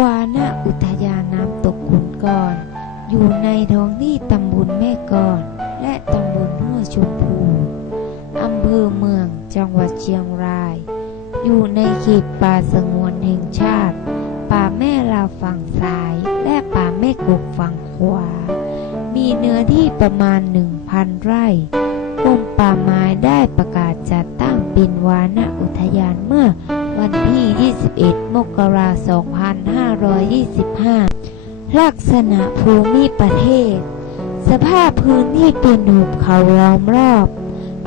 วานะอุทยานน้ำตกขุนกอนอยู่ในท้องที่ตำบลแม่กอน และตำบลห้วชมพูอำเภอเมืองจังหวัดเชียงราย อยู่ในเขตป่าสงวนแห่งชาติ ป่าแม่ลาวฝั่งซ้าย และป่าแม่กกฝั่งขวา มีเนื้อที่ประมาณ 1,000 ไร่กรมป่าไม้ได้ประกาศจัดตั้งเป็นวานะอุทยานเมื่อ วันที่ 21 มกราคม 2525 ลักษณะภูมิประเทศ สภาพพื้นที่เป็นหุบเขาล้อมรอบ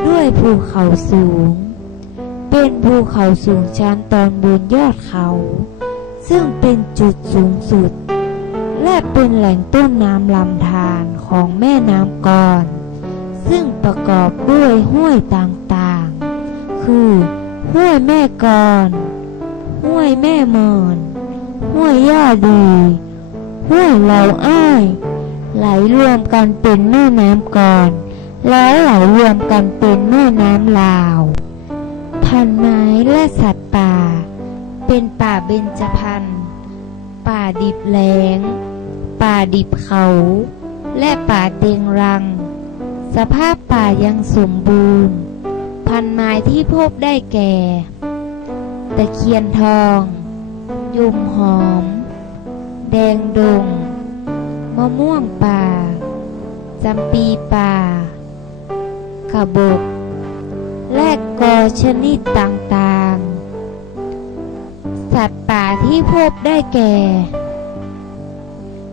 ด้วยภูเขาสูง เป็นภูเขาสูงชันตอนบนยอดเขา ซึ่งเป็นจุดสูงสุด และเป็นแหล่งต้นน้ำลำธารของแม่น้ำกอน ซึ่งประกอบด้วยห้วยต่างๆ คือ ห้วยแม่กอนห้วยแม่มอนห้วยย่าดีห้วยเหลาอ้าย ไหลรวมกันเป็นแม่น้ำกอนแล้วไหลรวมกันเป็นแม่น้ำลาว พันไม้และสัตว์ป่า เป็นป่าเบญจพรรณป่าดิบแหลง ป่าดิบเขา และป่าเต็งรัง สภาพป่ายังสมบูรณ์ พันไม้ที่พบได้แก่ ตะเคียนทอง ยุมหอม แดงดง มะม่วงป่า จำปีป่าขบก และกอชนิดต่างๆ สัตว์ป่าที่พบได้แก่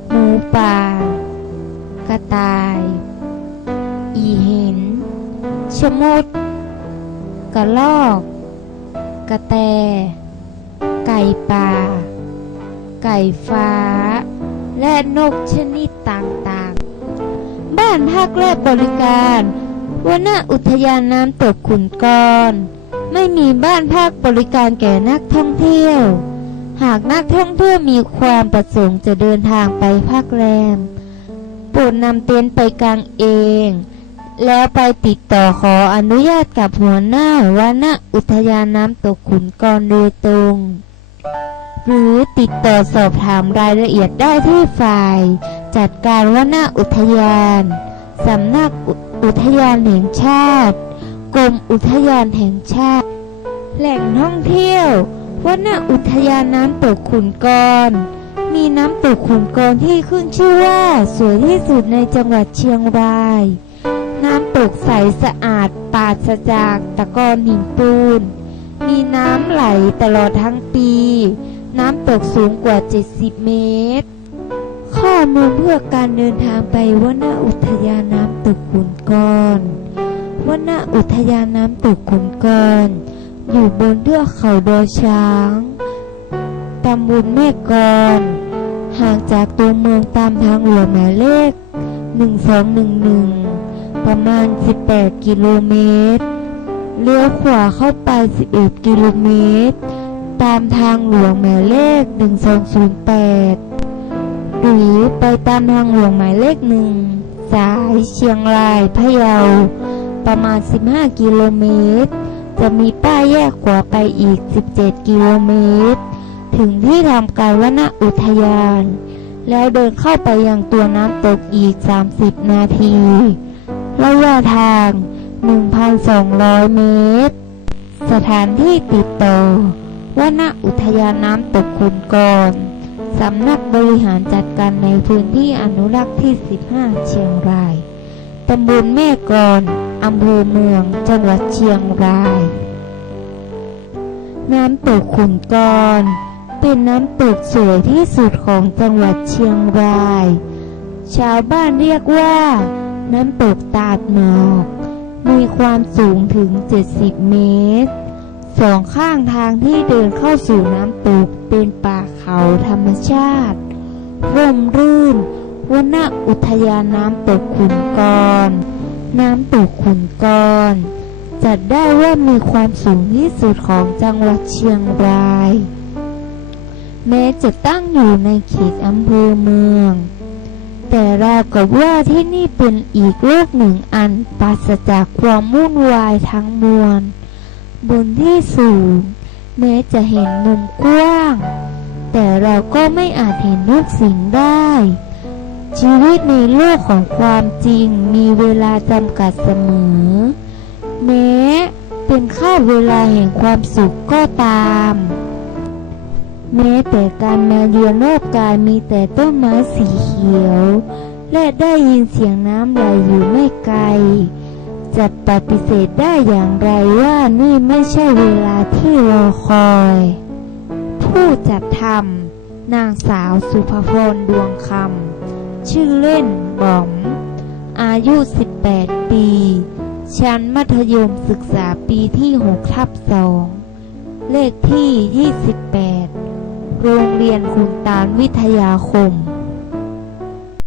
หมูป่า กระต่าย อีเห็นชะมด กระลอก กระแต ไก่ป่า ไก่ฟ้า และนกชนิดต่างๆ บ้านพักและบริการวันณอุทยานน้ำตกขุนกอนไม่มีบ้านพักบริการแก่นักท่องเที่ยว หากนักท่องเที่ยวมีความประสงค์จะเดินทางไปพักแรมโปรดนำเต็นท์ไปกางเอง แล้วไปติดต่อขออนุญาตกับหัวหน้าวนอุทยานน้ำตกขุนกอนโดยตรง หรือติดต่อสอบถามรายละเอียดได้ที่ฝ่าย จัดการวนอุทยานสำนักอุอุทยานแห่งชาติ กรมอุทยานแห่งชาติ แหล่งท่องเที่ยววนอุทยานน้ำตกขุนกอนมีน้ำตกขุนกอนที่ขึ้นชื่อว่า สวยที่สุดในจังหวัดเชียงราย น้ำตกใสสะอาดปราศจากตะกอนหินปูน มีน้ำไหลตลอดทั้งปี น้ำตกสูงกว่า 70 เมตร ข้อมูลเพื่อการเดินทางไปวนอุทยานน้ำตกขุนกอนวนอุทยานน้ำตกขุนกอนอยู่บนเทือกเขาดอช้างตำบลแม่กอนห่างจากตัวเมืองตามทางหลวงหมายเลข 1211 ประมาณ 18 กิโลเมตร เลี้ยวขวาเข้าไป 11 กิโลเมตร ตามทางหลวงหมายเลข 1208 หรือไปตามทางหลวงหมายเลขหนึ่งสายเชียงรายพะเยา ประมาณ 15 กิโลเมตร จะมีป้ายแยกขวาไปอีก 17 กิโลเมตร ถึงที่ทำการวนอุทยานแล้วเดินเข้าไปยังตัวน้ำตกอีก 30 นาที ระยะทาง 1,200 เมตร สถานที่ติดต่อวนอุทยานน้ำตกคุณกรสำนักบริหารจัดการในพื้นที่อนุรักษ์ที่ 15 เชียงราย ตำบลแม่กอนอำเภอเมือง จังหวัดเชียงราย น้ำตกขุนกร เป็นน้ำตกสวยที่สุดของจังหวัดเชียงราย ชาวบ้านเรียกว่า น้ำตกตาดหมอก มีความสูงถึง 70 เมตร สองข้างทางที่เดินเข้าสู่น้ำตกเป็นป่าเขาธรรมชาติ ร่มรื่นวนอุทยานน้ำตกขุนกร น้ำตกขุนกร จัดได้ว่ามีความสูงที่สุดของจังหวัดเชียงราย แม้จะตั้งอยู่ในเขตอำเภอเมือง แต่ราวกับว่าที่นี่เป็นอีกโลกหนึ่งอันปราศจากความวุ่นวายทั้งมวล บนที่สูง แม้จะเห็นมุมกว้าง แต่เราก็ไม่อาจเห็นทุกสิ่งได้ ชีวิตในโลกของความจริงมีเวลาจำกัดเสมอ แม้เป็นค่าเวลาแห่งความสุขก็ตาม แม้แต่การมาเยือนรอบกายมีแต่ต้นไม้สีเขียว และได้ยินเสียงน้ำไหลอยู่ไม่ไกล จะปฏิเสธได้อย่างไรว่านี่ไม่ใช่เวลาที่รอคอย ผู้จัดทำนางสาวสุภพรดวงคำชื่อเล่นบอม อายุ 18 ปีชั้นมัธยมศึกษาปีที่6ทับ2เลขที่ 28 โรงเรียนคุณตาลวิทยาคม